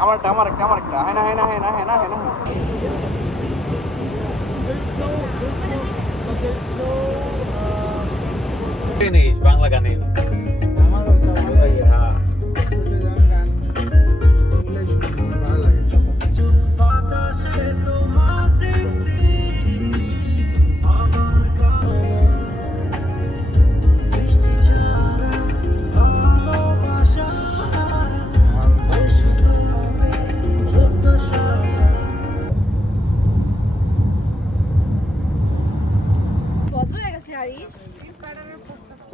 আমার একটা হ্যাঁ না নেই বাংলা গানে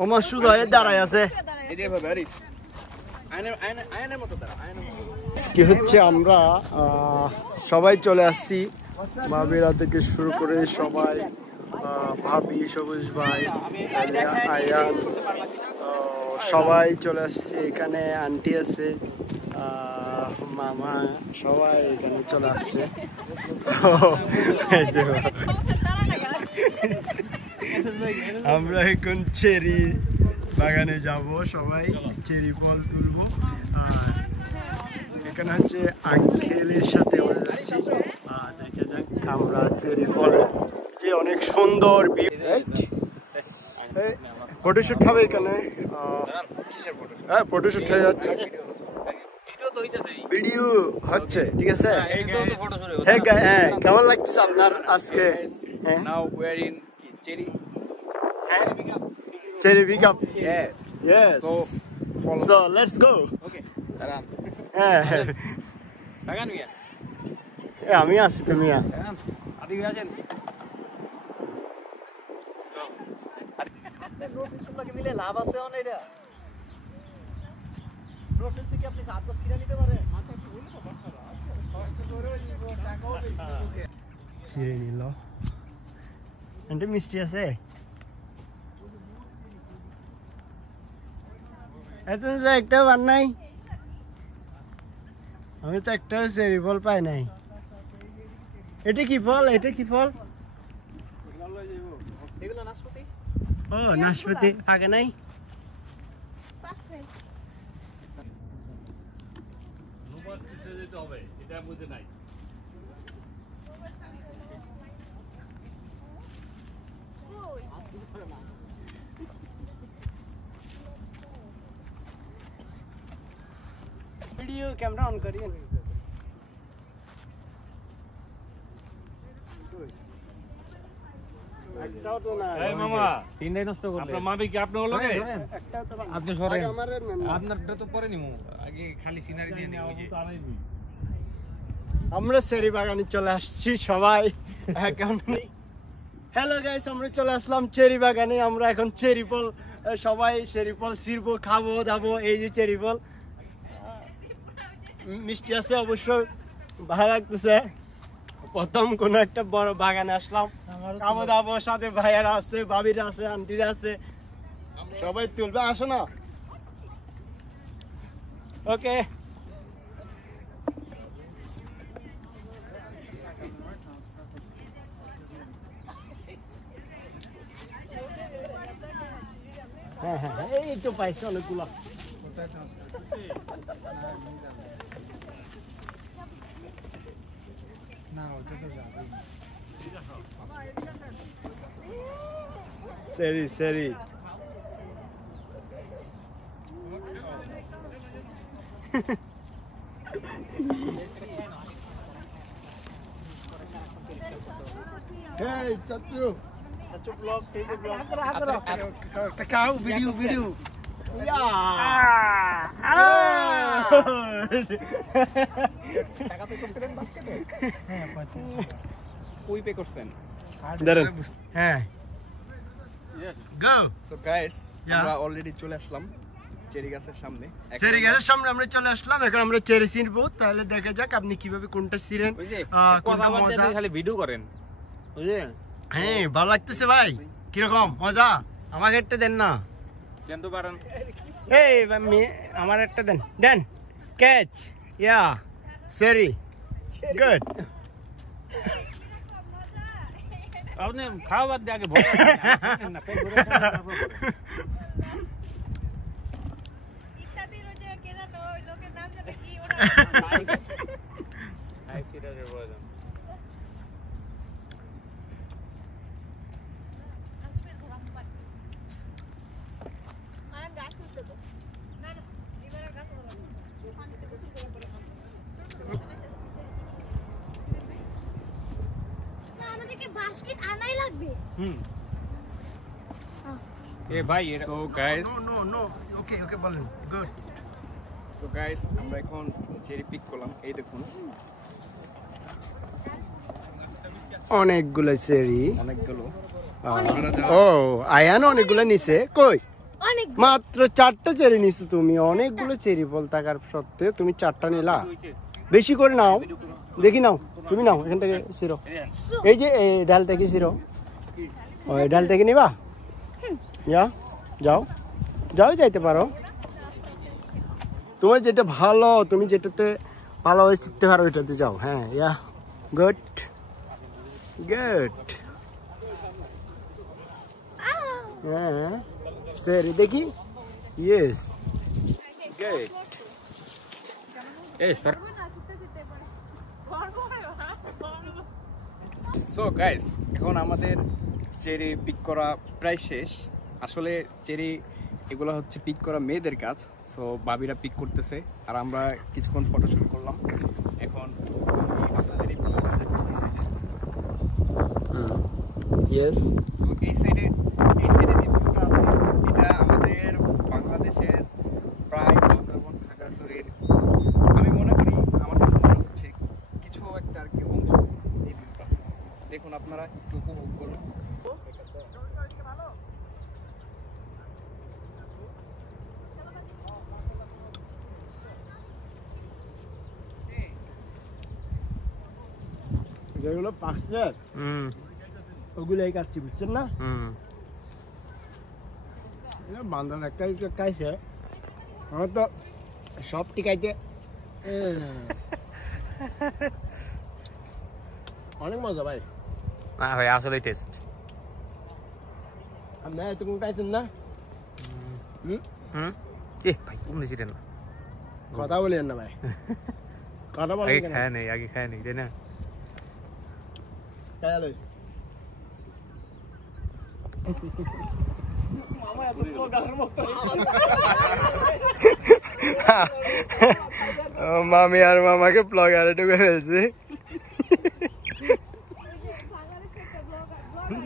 ওমা সুজা হয়ে দাঁড়ায় আছে কি হচ্ছে আমরা সবাই চলে আসছি মাবিরা থেকে শুরু করে সবাই ভাবি সবুজ ভাই আয়ান সবাই চলে আসছে এখানে আন্টি আছে মামা সবাই এখানে চলে আসছে আমরা এখন চেরি বাগানে যাব সবাই চেরি ফল তুলবো আর এখানে হচ্ছে আঙ্কেলের সাথে আমরা যাচ্ছি দেখে যাক আমরা চেরি ফল যে অনেক সুন্দর ফটোশুট হবে এখানে হ্যাঁ ফটোশুট হয়ে যাচ্ছে ভিডিও হচ্ছে ঠিক আছে হ্যাঁ কেমন লাগছে আপনার আজকে Cherry pickup. Yes. So let's go. Okay. Bagan miya. আমি আছি তুমি আদি আছেন রোড লাগে মিলে লাভ আছে না এটা রোড থেকে আপনি হাত তো ছিড়া নিতে পারে মাথা খুলে তো কষ্ট করে নিব টাকাও বেশি ওকে ছিড়ে নিল এন্ড মিষ্টি আছে এত একটা বান নাই আমি তো একটা চেরি ফল পাই নাই এটা কি ফল এগুলো নাশপাতি ও নাশপাতি আগে নাই নোমাস কিসে যেতে হবে এটা বুঝতে নাই वीडियो कैमरा ऑन करिए একটাও তো না এই মামা তিনটাই নষ্ট করলে আপনার মামি কি আপনি হলো রে একটাও তো আপনি সরেন আপনারটা তো পরে নিমু আগে খালি সিনারি দিয়ে নিও তো আনাইবি আমরা চেরি বাগানে চলে আসছি সবাই এখন হ্যালো গাইস আমরা চলে আসলাম চেরি বাগানে আমরা এখন চেরি ফল সবাই চেরি ফল ছিড়বো খাবো দাবো এই যে চেরি ফল মিষ্টি আছে অবশ্যই ভালো লাগতেছে প্রথম কোন একটা বড় বাগানে আসলাম খাবো দাবো সাথে ভাইয়ারা আছে ভাবিরা আছে আন্টিরা আছে সবাই তুলবে আসো না ওকে হ্যাঁ এই তো পাইছে অনেকগুলো Seri. Hey, Chachu vlog, take a vlog. Takao video. টাকা পে করছেন বাস্কেটে হ্যাঁ কই পে করছেন দাঁড়ান হ্যাঁ গো সো গাইস আমরা অলরেডি চলে আসলাম চেরি গাছের সামনে আমরা চলে আসলাম এখন আমরা চেরি ছিড়বো তাহলে দেখা যাক আপনি কিভাবে কোনটা ছিড়েন কথা বলতে খালি ভিডিও করেন বুঝলেন হ্যাঁ ভালো লাগতেছে ভাই কি রকম মজা আমাকে একটা দেন না জানতে পারেন এই আমার একটা দেন ক্যাচ ইয়া সরি গুড আপনি খাওয়া বাদ দিয়ে আগে ভোগ না পেট ভরে তারপর ইত্যাদি রোজে কে জানো ওই লোকের নাম জানে কি ওরা বাস্কেট আনাই লাগবে। এ ভাই সো গাইস নো ওকে বলেন গুড সো গাইস আমরা এখন চেরি পিক করলাম এই দেখুন অনেকগুলো চেরি অনেকগুলো ও আয়ান অনেকগুলো নিছে কই অনেক মাত্র 4টা চেরি নিছো তুমি অনেকগুলো চেরি ফল থাকার সত্ত্বেও তুমি 4টা নিলা বেশি করে নাও দেখি নাও তুমি নাও এখান থেকে ছিড়ো এই যে এই ডাল থেকে ছিড়ো ওই ডাল থেকে নিবা যাও যাইতে পারো তোমার যেটা ভালো তুমি যেটাতে ভালোভাবে শিখতে পারো ওইটাতে যাও হ্যাঁ গুড হ্যাঁ সরি দেখি ইয়েস গুড সো গাইস এখন আমাদের চেরি পিক করা প্রায় শেষ আসলে চেরি এগুলো হচ্ছে পিক করা মেয়েদের কাজ সো বাবিরা পিক করতেছে আর আমরা কিছুক্ষণ ফটোশুট করলাম এখন ইয়েস এই সাইডে যে ভিউটা আছে এটা আমাদের বাংলাদেশের প্রায় সুন্দরবন খাগড়াছড়ির আমি মনে করি আমার কাছে মনে হচ্ছে কিছু একটা আর কি অংশ এই ভিউটা দেখুন আপনারা একটু উপভোগ করুন যেগুলো পাঁচটার ওগুলাই কাটছি বুঝছেন না বান্ধব একটা খাইছে আমার তো সব টিকাইতে অনেক মজা ভাই ভাই আসলে টেস্ট আপনারা এতক্ষণ খাইছেন না ভাই কমলে ছিলেন না কথা বলেন না ভাই কথা বলেন আগে খায় নেই তাই না মামি আর মামাকে ব্লগারে ঢুকে ফেলছে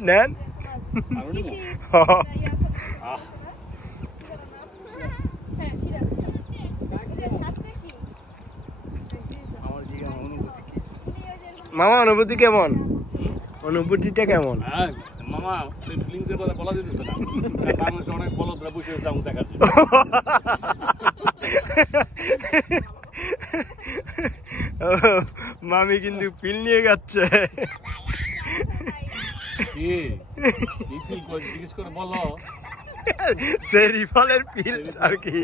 নেন মামা অনুভূতি কেমন অনুভূতিটা কেমন মামা ফিলিংসের কথা বলা যেতেছে না বাংলাদেশে অনেক বলদরা বসে আছে আমাকে দেখার জন্য মামি কিন্তু পিল নিয়ে যাচ্ছে জিজ্ঞেস করে বলো সেরি ফলের পিল আর কি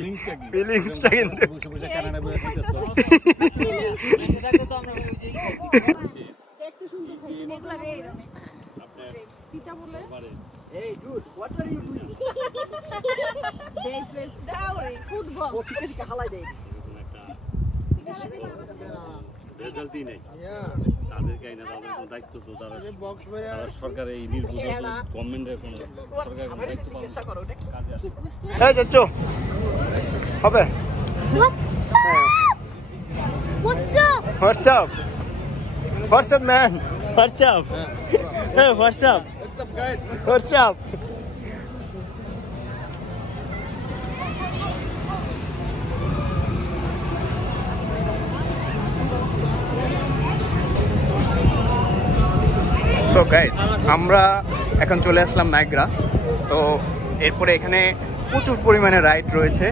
ফিলিংসটা কিন্তু বসে বসে কানাডা বসে Hey dude, what are you doing? Football. Oh, kita dikahalai deh. Result নেই তাদেরকে আইনা তাদের কোনো দায়িত্ব তো তারা সরকারের এই নির্ভুল গভর্নমেন্টের কোনো সরকারের কোনো দায়িত্ব পালন কাজে আসে এই যাচ্ছ হবে What's up man? What's up? Hey, what's up? What's up? So guys আমরা এখন চলে আসলাম নায়গ্রা তো এরপরে এখানে প্রচুর পরিমাণে রাইড রয়েছে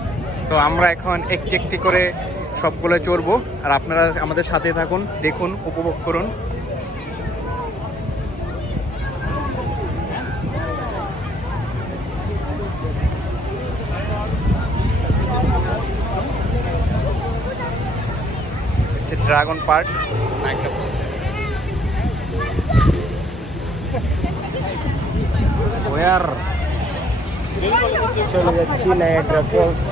তো আমরা এখন একটি একটি করে সবগুলো চড়বো আর আপনারা আমাদের সাথে থাকুন দেখুন উপভোগ করুন ড্রাগন পার্ক চলে যাচ্ছি নায়াগ্রা ফলস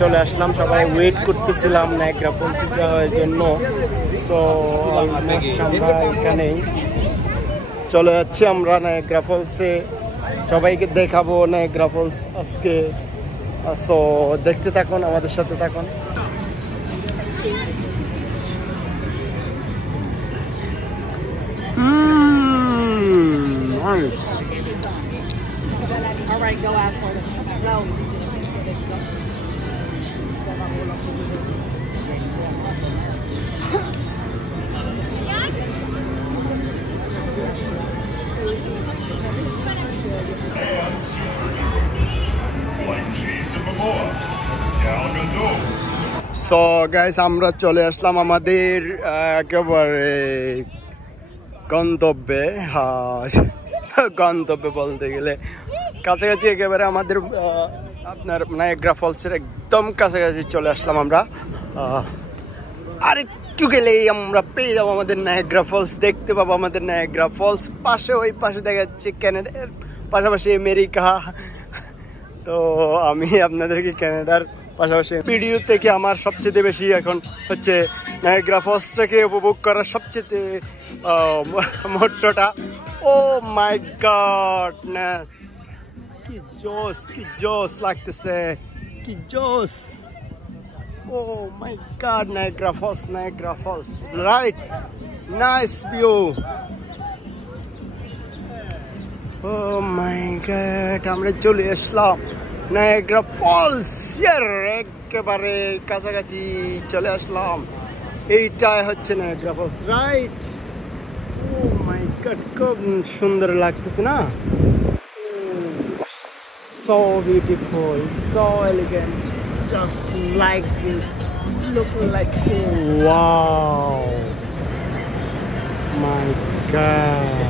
চলে আসলাম সবাই ওয়েট করতেছিলাম নায়াগ্রা ফলসে যাওয়ার জন্য সো অলমোস্ট আমরা এখানেই চলে যাচ্ছি আমরা নায়াগ্রা ফলসে সবাইকে দেখাবো নায়াগ্রা ফলস আজকে সো দেখতে থাকুন আমাদের সাথে থাকুন Nice. All right, go out for it. No. So guys, আমরা চলে আসলাম আমাদের একেবারে গন্তব্যে। গন্তব্যে বলতে গেলে কাছাকাছি একেবারে আমাদের আপনার নায়াগ্রা ফলসের একদম কাছাকাছি চলে আসলাম আমরা। আর একটু গেলেই আমরা পেয়ে যাবো আমাদের নায়াগ্রা ফলস, দেখতে পাবো আমাদের নায়াগ্রা ফলস। পাশে ওই পাশে দেখা যাচ্ছে ক্যানাডার, পাশাপাশি আমেরিকা। তো আমি আপনাদেরকে ক্যানাডার পাশাপাশি ভিডিও থেকে আমার সবচেয়ে বেশি এখন হচ্ছে নায়াগ্রা ফলসটাকে উপভোগ করার সবচেয়ে মোট্টোটা। ও মাই গড, কি জোস, কি জোস লাগতেছে, কি জোস। Oh my god, Niagara Falls, Niagara Falls, right, nice view. Oh my god, আমরা চলে আসলাম নায়াগ্রা ফলস এর একেবারে কাছাকাছি চলে আসলাম। এইটাই হচ্ছে Niagara Falls, right. O my god, খুব সুন্দর লাগতেছে না? So beautiful, so elegant, just like this, look like, oh, wow, my god.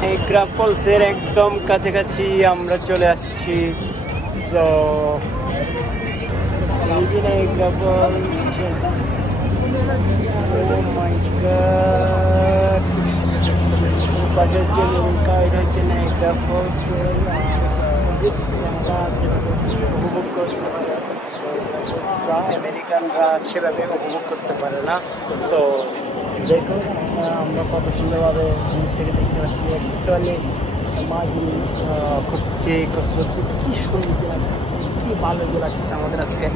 Niagara ফলসের একদম কাছাকাছি আমরা চলে আসছি। So Niagara Falls, oh my god, পাশে হচ্ছে নৌকা, এটা হচ্ছে নায়াগ্রা ফলস উপভোগ করতে পারে। আমেরিকানরা সেভাবে উপভোগ করতে পারে না। সো দেখুন আমরা কত সুন্দরভাবে জিনিসটাকে দেখতে পাচ্ছি। অ্যাকচুয়ালি মাঝি করতে কষ্ট করতে কী সুন্দর লাগতেছে, কী ভালো লাগতেছে আমাদের আজকে।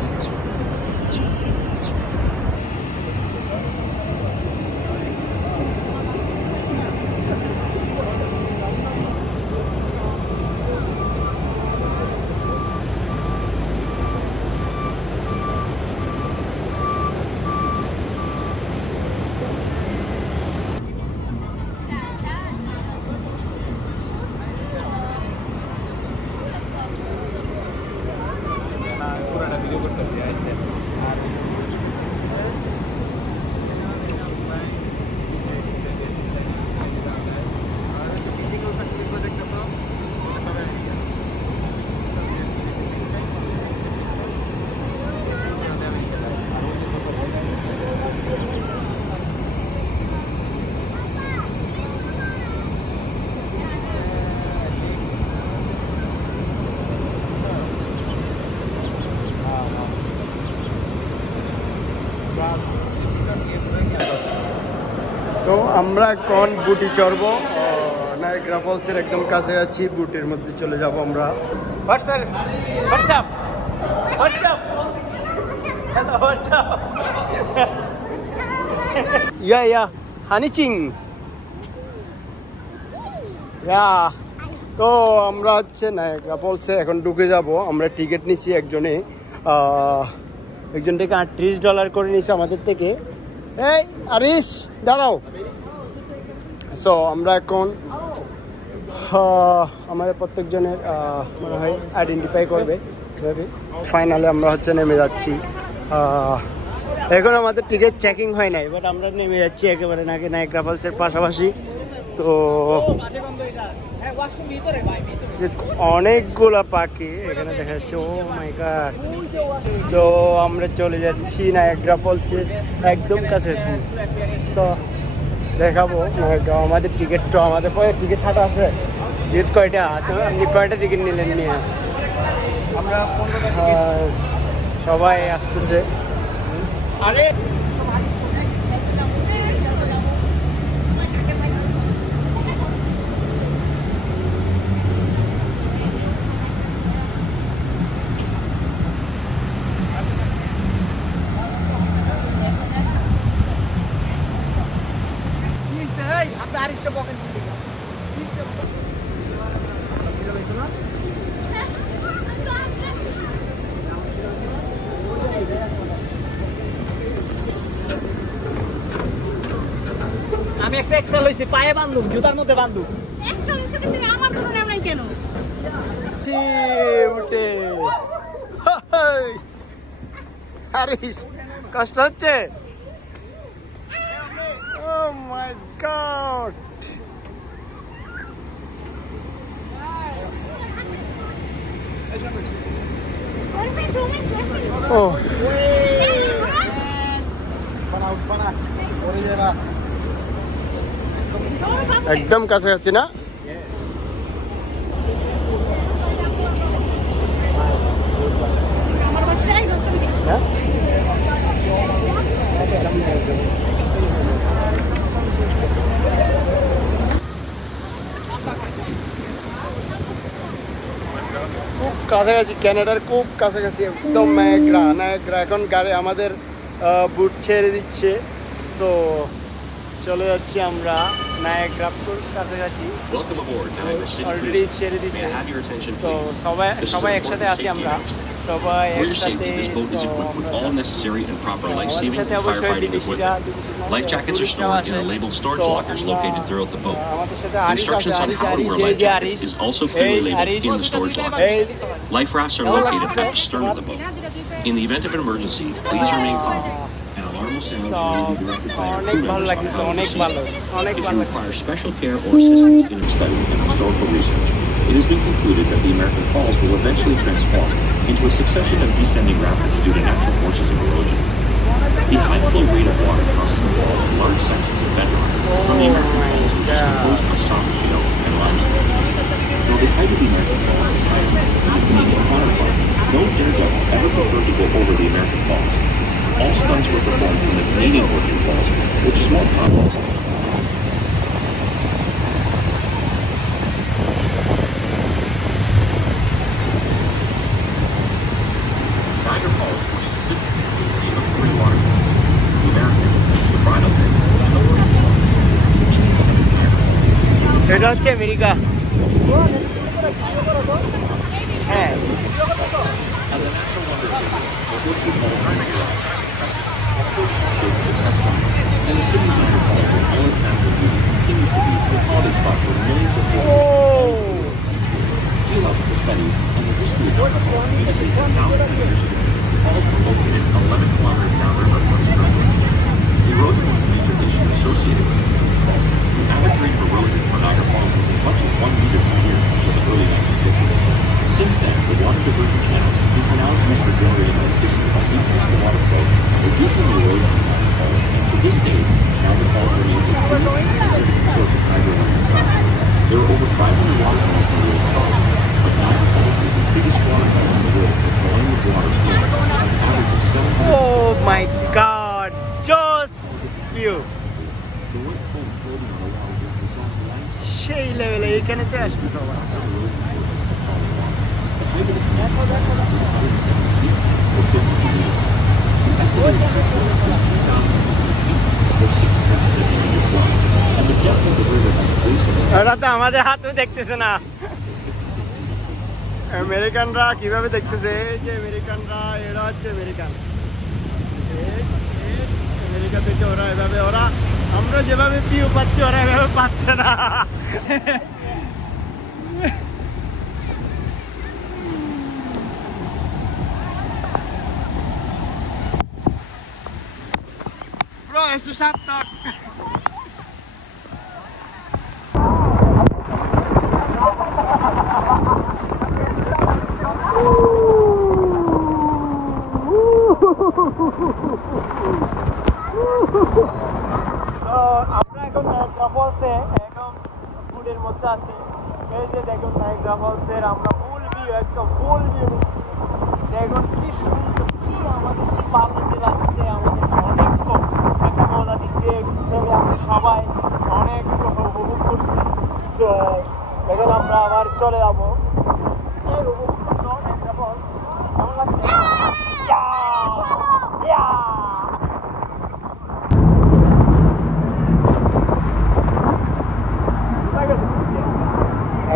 তো আমরা এখন বুটি চড়বো, নায়াগ্রা ফলসের একদম কাছাকাছি বুটের মধ্যে চলে যাব আমরা। ইয়া হানিচিং, ইয়া। তো আমরা হচ্ছে নায়াগ্রা ফলসে এখন ঢুকে যাব। আমরা টিকিট নিছি একজনে, একজন থেকে $38 করে নিছে আমাদের থেকে। এই আরিশ দাঁড়াও। সো আমরা এখন আমাদের প্রত্যেকজনের মনে হয় আইডেন্টিফাই করবে। ফাইনালি আমরা হচ্ছে নেমে যাচ্ছি। এখন আমাদের টিকিট চেকিং হয় নাই, বাট আমরা নেমে যাচ্ছি একেবারে নায়াগ্রা ফলসের পাশাপাশি। তো অনেকগুলা পাখি এখানে দেখা যাচ্ছে। ও মাই গড, তো আমরা চলে যাচ্ছি নায়াগ্রা ফলসের একদম কাছাকাছি। তো দেখাবো আমাদের টিকিটটা, আমাদের পরে টিকিট হাতে আছে। টিকিট কয়টা? আপনি কয়টা টিকিট নিলেন? নিয়ে আমরা সবাই আসতেছে। আরে আমি একটা এক্সট্রা লইছি পায়ে বান্ধব জুতার মধ্যে বান্ধব একটা লইছে কিন্তু আমার জন্য নাম নাই কেন উঠে হারিস কষ্ট হচ্ছে ও মাই গড ও একদম কাছাকাছি না খুব কাছাকাছি ক্যানাডার খুব কাছাকাছি একদম নায়াগ্রা এখন গাড়ি আমাদের বুট ছেড়ে দিচ্ছে সো চলে যাচ্ছি আমরা নায়াগ্রার কাছাকাছি অলরেডি ছেড়ে দিচ্ছে সো সবাই একসাথে আছি আমরা সবাই একসাথে সাথে অবশ্যই বিদেশিরা Life jackets are stored in the labeled storage lockers located throughout the boat. Instructions on how to wear life jackets is also clearly labeled in the storage lockers. Life rafts are located at the stern of the boat. In the event of an emergency, please remain calm. An alarm will sound and will be directed by our crew members. If you require special care or assistance in study and historical research, it has been concluded that the American Falls will eventually transform into a succession of descending rapids due to natural forces of erosion. The high flow rate of water crosses the wall of large sections of bedrock from the American Falls, which is composed of soft shale and limestone. Though the height of the American Falls is higher than the Canadian counterpart, no daredevil ever preferred to go over the American Falls. All stunts were performed from the Canadian Orchard Falls, which is more popular. Niagara Falls, more specifically, is the name of three waterfalls: the American, the Bridal Vein, and the Orchard Falls. এটা হচ্ছে America হ্যাঁ As a natural wonder of Horseshoe Falls are utilized a horseshoe-shaped depressed line, and the city of Niagara Falls, in all its natural beauty, continues to be the holiday spot for millions of visitors. Geological studies and the history of Niagara Falls indicate that thousands of years ago, the falls were located 11 kilometers downriver from the ground. Erosion was a major issue associated with the falls. The average rate of erosion for Niagara Falls was as much as 1 meter per year until the early 1950s. Since then, the water diversion channels and canals used for generating electricity have decreased the water flow, reducing the erosion of Niagara Falls, and to this day, Niagara Falls remains a clean and significant source of hydroelectric power. There are over 500 waterfalls in the world, but Niagara Falls is the biggest waterfall in the world, with volume of water flowing at an average of 700. Oh my God! Just view. The wet foam floating on the water is dissolved limestone. সেই লেভেলে এখানে তো আসবে সবাই The height of the canal is 170 feet or 52 meters. The estimated depth is 2,000 feet or 670 meters wide, and the depth of the river at the base of the ওরা তো আমাদের হাতেও দেখতেছে না আমেরিকানরা কিভাবে দেখতেছে এই যে আমেরিকানরা এরা হচ্ছে আমেরিকান আমেরিকা থেকে ওরা এভাবে ওরা আমরা যেভাবে ভিউ পাচ্ছি ওরা এভাবে পাচ্ছে না Bro, es un shot talk. আমরা এখন নায়াগ্রা ফলসে একদম ফুডের মধ্যে আছি এই যে দেখুন নায়াগ্রা ফলসের আমরা ফুল ভিউ একদম ফুল ভিউ দেখুন কি সুন্দর কি আমাদের কি ভালো লাগছে আমাদের অনেক একটা মজা দিচ্ছে হিসেবে আমরা সবাই অনেক উপভোগ করছি তো এখন আমরা আবার চলে যাবো এই উপভোগ করছো নায়াগ্রা ফলস কেমন লাগছে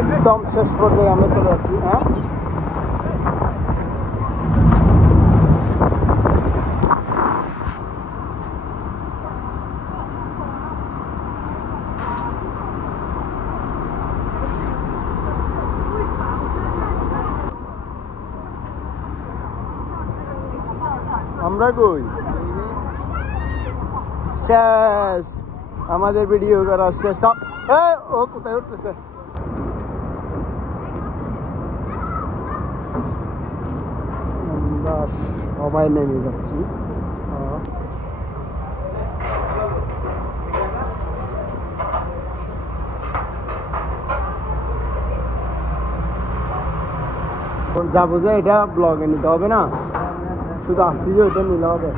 একদম শেষ পর্যায়ে আমরা চলে যাচ্ছি। হ্যাঁ, আমরা কই শেষ, আমাদের ভিডিও করা শেষ। ও কোথায় উঠতেছে? আমরা সবাই নেমে যাচ্ছি। যাবো যে এটা ব্লগে নিতে হবে না, শুধু আসছি যে ওটা নিলে হবে।